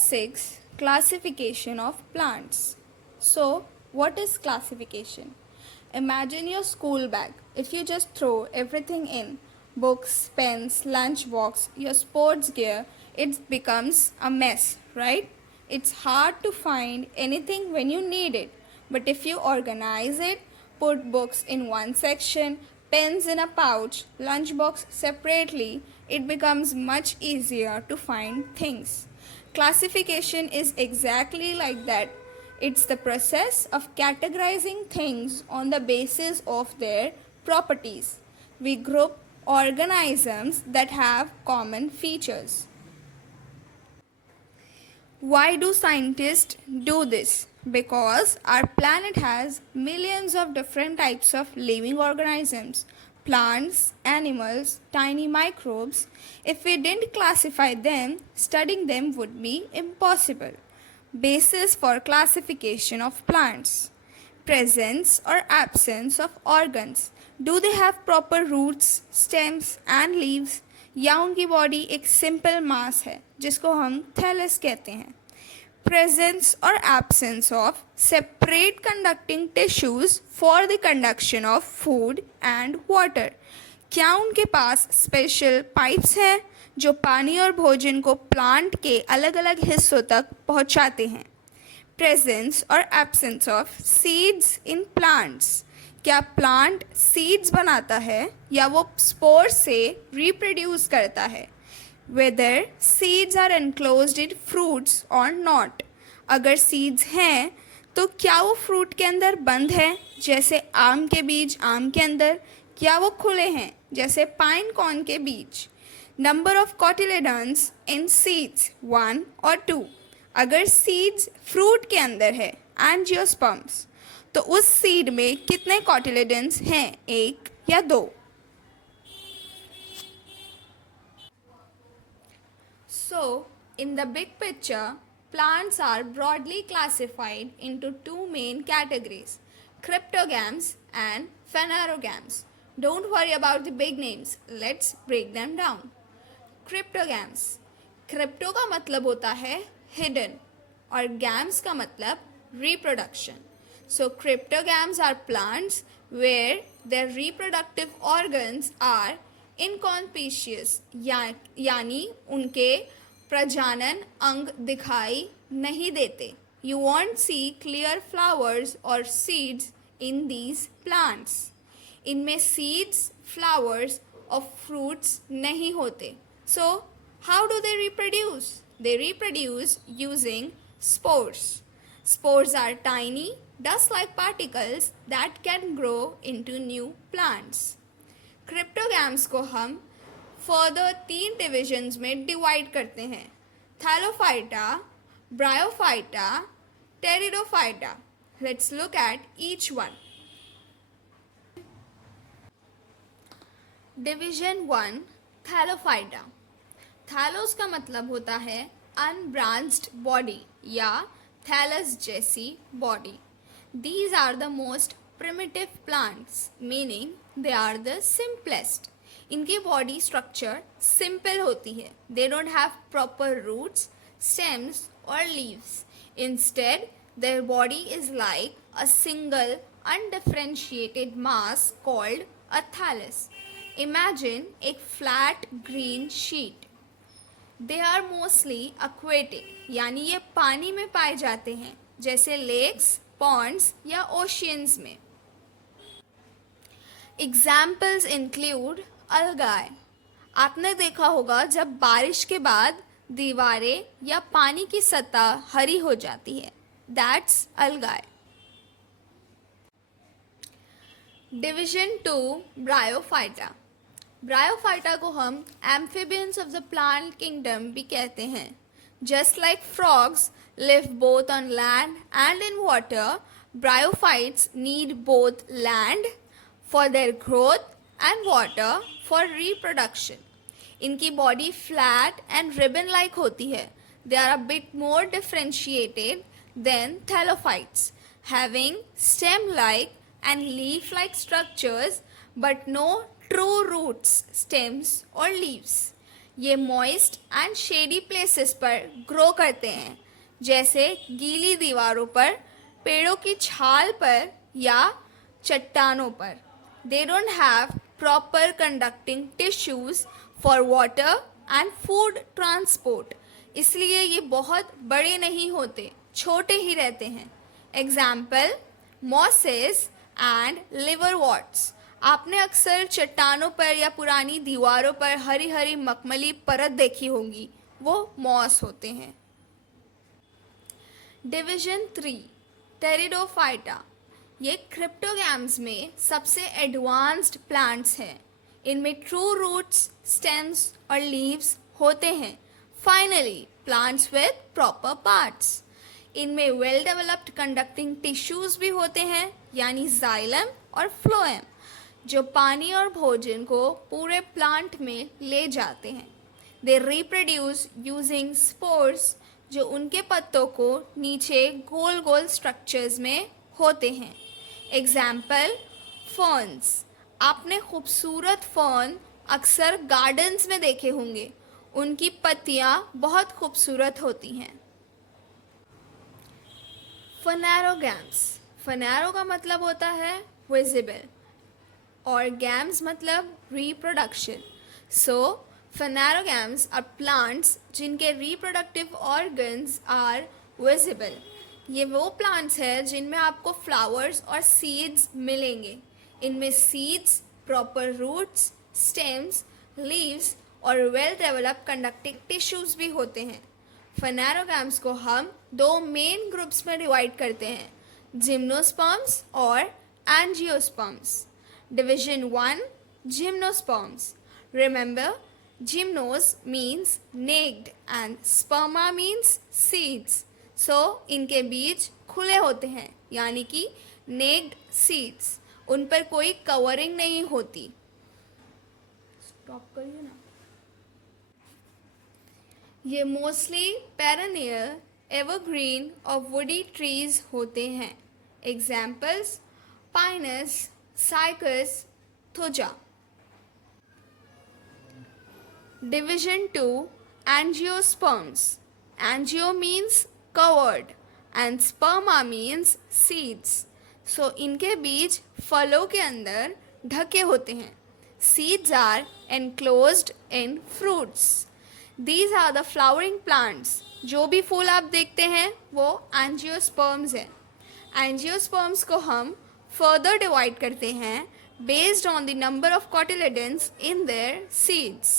6, classification of plants. So, what is classification? Imagine your school bag. If you just throw everything in, books, pens, lunchbox, your sports gear, it becomes a mess, right? It's hard to find anything when you need it. But if you organize it, put books in one section, pens in a pouch, lunchbox separately, it becomes much easier to find things. Classification is exactly like that. It's the process of categorizing things on the basis of their properties. We group organisms that have common features. Why do scientists do this? Because our planet has millions of different types of living organisms, plants, animals, tiny microbes. If we didn't classify them, studying them would be impossible. Basis for classification of plants: presence or absence of organs. Do they have proper roots, stems and leaves? या उनकी body एक simple मास है जिसको हम thallus कहते हैं. Presence or absence of separate conducting tissues for the conduction of food and water. क्या उनके पास स्पेशल पाइप्स हैं जो पानी और भोजन को प्लांट के अलग अलग हिस्सों तक पहुंचाते हैं. Presence or absence of seeds in plants. क्या प्लांट सीड्स बनाता है या वो स्पोर से रिप्रोड्यूस करता है. Whether seeds are enclosed in fruits or not. अगर सीड्स हैं तो क्या वो फ्रूट के अंदर बंद है जैसे आम के बीज आम के अंदर, क्या वो खुले हैं जैसे पाइन कॉर्न के बीज. Number of cotyledons in seeds 1 और 2. अगर सीड्स फ्रूट के अंदर है एंजियोस्पर्म्स तो उस सीड में कितने कॉटिलेडन्स हैं, 1 या 2. So, in the big picture, plants are broadly classified into two main categories: cryptogams and phanerogams. Don't worry about the big names. Let's break them down. Cryptogams. Crypto का मतलब होता है hidden और gams का मतलब reproduction. So, cryptogams are plants where their reproductive organs are inconspicuous, यानी उनके प्रजनन अंग दिखाई नहीं देते. You won't see clear flowers or seeds in these plants. इनमें seeds, flowers और fruits नहीं होते. So, how do they reproduce? They reproduce using spores. Spores are tiny, dust-like particles that can grow into new plants. Cryptogams को हम further 3 divisions में divide करते हैं: Thallophyta, Bryophyta, Pteridophyta. Let's look at each one. Division 1, Thallophyta. Thallus का मतलब होता है unbranched body या थैलस जैसी body. These are the most primitive plants, meaning they are the simplest. इनकी body structure simple होती है. They don't have proper roots, stems or leaves. Instead, their body is like a single undifferentiated mass called a thallus. Imagine एक flat green sheet. They are mostly aquatic, यानी ये पानी में पाए जाते हैं जैसे लेक्स, पॉन्ड्स या ओशियंस में. Examples include algae. आपने देखा होगा जब बारिश के बाद दीवारें या पानी की सतह हरी हो जाती है, that's algae. Division 2, Bryophyta. Bryophyta को हम amphibians of the plant kingdom भी कहते हैं. Just like frogs live both on land and in water, bryophytes need both land for their growth and water for reproduction. इनकी body flat and ribbon-like होती है. They are a bit more differentiated than thallophytes, having stem-like and leaf-like structures but no true roots, stems or leaves. ये moist and shady places पर grow करते हैं, जैसे गीली दीवारों पर, पेड़ों की छाल पर या चट्टानों पर. They don't have proper conducting tissues for water and food transport. इसलिए ये बहुत बड़े नहीं होते, छोटे ही रहते हैं. Example mosses and liverworts. आपने अक्सर चट्टानों पर या पुरानी दीवारों पर हरी हरी मखमली परत देखी होगी, वो मॉस होते हैं. Division 3 pteridophyta. ये क्रिप्टोगैम्स में सबसे एडवांस्ड प्लांट्स हैं. इनमें ट्रू रूट्स, स्टेम्स और लीव्स होते हैं. Finally plants with proper parts. इनमें वेल डेवलप्ड कंडक्टिंग टिश्यूज भी होते हैं, यानी जाइलम और फ्लोएम, जो पानी और भोजन को पूरे प्लांट में ले जाते हैं. दे रिप्रोड्यूस यूजिंग स्पोर्स, जो उनके पत्तों को नीचे गोल गोल स्ट्रक्चर्स में होते हैं. Example ferns. आपने खूबसूरत फर्न अक्सर गार्डन्स में देखे होंगे. उनकी पत्तियां बहुत खूबसूरत होती हैं. फनेरोगैम्स. फनेरो का मतलब होता है विजिबल और गैम्स मतलब रिप्रोडक्शन. सो फनेरोगैम्स आर प्लांट्स जिनके रिप्रोडक्टिव ऑर्गन्स आर विजिबल. ये वो प्लांट्स हैं जिनमें आपको फ्लावर्स और सीड्स मिलेंगे. इनमें seeds, proper roots, stems, leaves और वेल डेवलप्ड कंडक्टिंग टिश्यूज भी होते हैं. फनेरोगैम्स को हम दो मेन ग्रुप्स में डिवाइड करते हैं, जिम्नोस्पर्म्स और angiosperms. Division 1 Gymnosperms. Remember, gymnos means naked and sperma means seeds. So इनके बीज खुले होते हैं, यानी कि naked seeds. उन पर कोई कवरिंग नहीं होती. स्टॉप करिए ना. ये मोस्टली पेरेनियल, एवरग्रीन और वुडी ट्रीज होते हैं. Examples Pinus, cycas, thuja. Division 2 Angiosperms. Angio means covered and sperma means seeds. So इनके बीज फलों के अंदर ढके होते हैं. Seeds are enclosed in fruits. These are the flowering plants. जो भी फूल आप देखते हैं वो एंजियोस्पर्म्स हैं. एंजियोस्पर्म्स को हम further divide करते हैं based on the number of cotyledons in their seeds.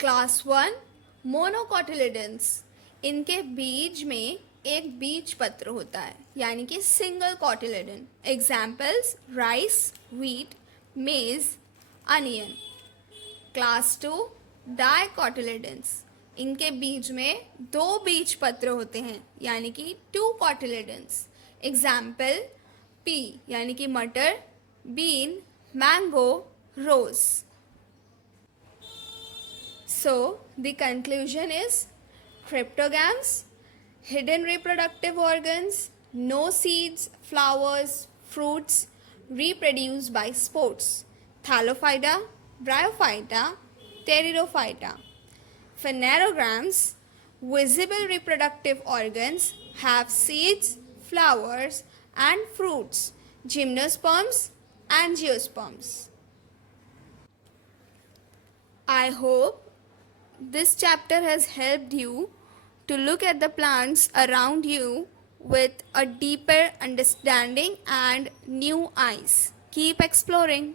Class 1 monocotyledons. इनके बीज में एक बीज पत्र होता है, यानी कि single cotyledon. Examples rice, wheat, मेज, अनियन. Class 2 dicotyledons. इनके बीज में दो बीज पत्र होते हैं, यानी कि टू कॉटिलेडन्स. एग्जाम्पल पी यानी कि मटर, bean, mango, rose. So the conclusion is cryptogams, hidden reproductive organs, no seeds, flowers, fruits, reproduced by spores. Thallophyta, Bryophyta, Pteridophyta. Phanerogams, visible reproductive organs, have seeds, flowers and fruits. Gymnosperms, Angiosperms. I hope this chapter has helped you to look at the plants around you with a deeper understanding and new eyes. Keep exploring.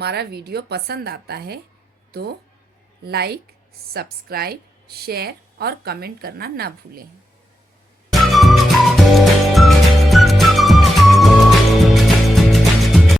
हमारा video पसंद आता है तो like, subscribe, share और comment करना ना भूलें।